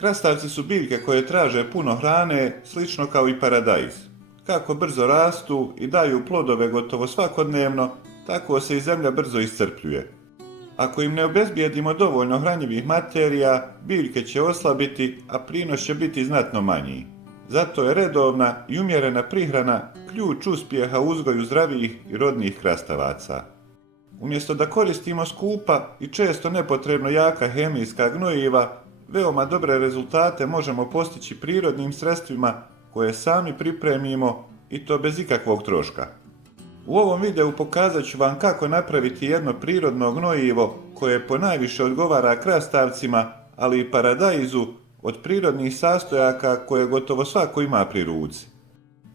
Krastavci su biljke koje traže puno hrane, slično kao i paradajz. Kako brzo rastu i daju plodove gotovo svakodnevno, tako se i zemlja brzo iscrpljuje. Ako im ne obezbijedimo dovoljno hranjivih materija, biljke će oslabiti, a prinos će biti znatno manji. Zato je redovna i umjerena prihrana ključ uspjeha u uzgoju zdravijih i rodnih krastavaca. Umjesto da koristimo skupa i često nepotrebno jaka hemijska gnojiva, veoma dobre rezultate možemo postići prirodnim sredstvima koje sami pripremimo i to bez ikakvog troška. U ovom videu pokazat ću vam kako napraviti jedno prirodno gnojivo koje ponajviše odgovara krastavcima, ali i paradajzu od prirodnih sastojaka koje gotovo svako ima pri ruci.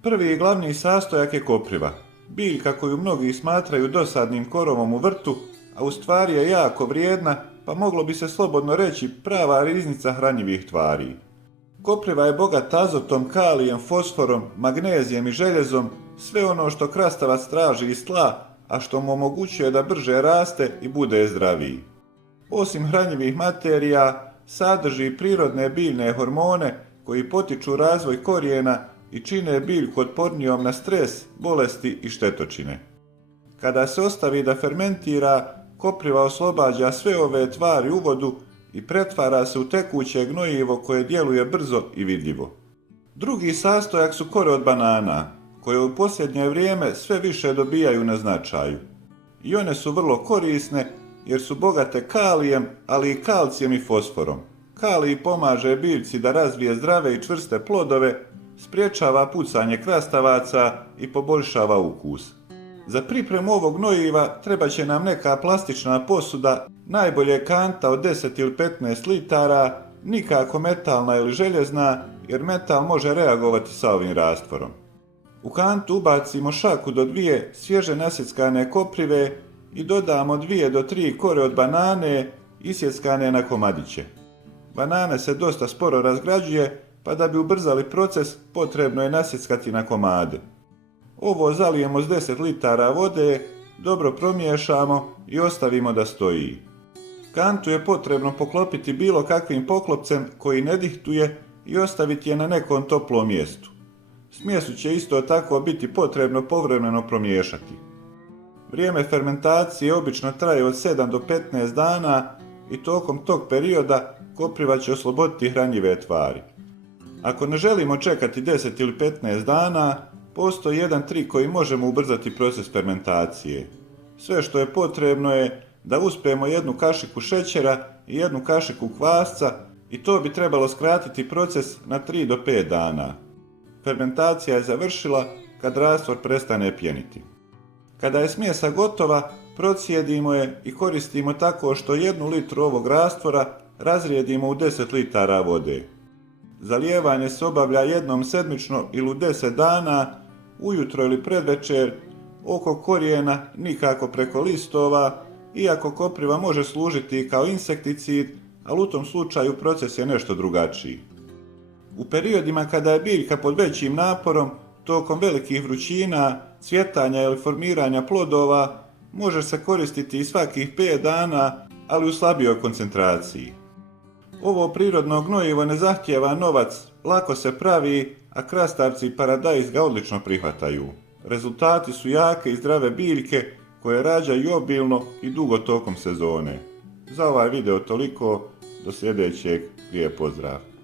Prvi i glavni sastojak je kopriva, biljka koju mnogi smatraju dosadnim korovom u vrtu, a u stvari je jako vrijedna, pa moglo bi se slobodno reći prava riznica hranjivih tvari. Kopriva je bogata azotom, kalijem, fosforom, magnezijem i željezom, sve ono što krastavac traži iz tla, a što mu omogućuje da brže raste i bude zdraviji. Osim hranjivih materija, sadrži prirodne biljne hormone koji potiču razvoj korijena i čine biljku otpornijom na stres, bolesti i štetočine. Kada se ostavi da fermentira, kopriva oslobađa sve ove tvari u vodu i pretvara se u tekuće gnojivo koje djeluje brzo i vidljivo. Drugi sastojak su kore od banana, koje u posljednje vrijeme sve više dobijaju na značaju. I one su vrlo korisne jer su bogate kalijem, ali i kalcijem i fosforom. Kalij pomaže biljci da razvije zdrave i čvrste plodove, sprječava pucanje krastavaca i poboljšava ukus. Za pripremu ovog gnojiva treba će nam neka plastična posuda, najbolje kanta od 10 ili 15 litara, nikako metalna ili željezna, jer metal može reagovati sa ovim rastvorom. U kantu ubacimo šaku do 2 svježe nasjeckane koprive i dodamo 2 do 3 kore od banane isjeckane na komadiće. Banane se dosta sporo razgrađuje, pa da bi ubrzali proces potrebno je nasjeckati na komade. Ovo zalijemo s 10 litara vode, dobro promiješamo i ostavimo da stoji. Kantu je potrebno poklopiti bilo kakvim poklopcem koji ne dihtuje i ostaviti je na nekom toplom mjestu. Smjesu će isto tako biti potrebno povremeno promiješati. Vrijeme fermentacije obično traje od 7 do 15 dana i tokom tog perioda kopriva će osloboditi hranjive tvari. Ako ne želimo čekati 10 ili 15 dana, postoji jedan trik koji možemo ubrzati proces fermentacije. Sve što je potrebno je da uspijemo 1 kašiku šećera i 1 kašiku kvasca i to bi trebalo skratiti proces na 3 do 5 dana. Fermentacija je završila kad rastvor prestane pjeniti. Kada je smjesa gotova, procijedimo je i koristimo tako što 1 litru ovog rastvora razrijedimo u 10 litara vode. Zalijevanje se obavlja jednom sedmično ili u 10 dana, ujutro ili predvečer, oko korijena, nikako preko listova, iako kopriva može služiti kao insekticid, ali u tom slučaju proces je nešto drugačiji. U periodima kada je biljka pod većim naporom, tokom velikih vrućina, cvjetanja ili formiranja plodova, može se koristiti i svakih 5 dana, ali u slabijoj koncentraciji. Ovo prirodno gnojivo ne zahtijeva novac, lako se pravi, a krastavci i paradajz ga odlično prihvataju. Rezultati su jake i zdrave biljke koje rađaju obilno i dugo tokom sezone. Za ovaj video toliko, do sljedećeg, lijep pozdrav!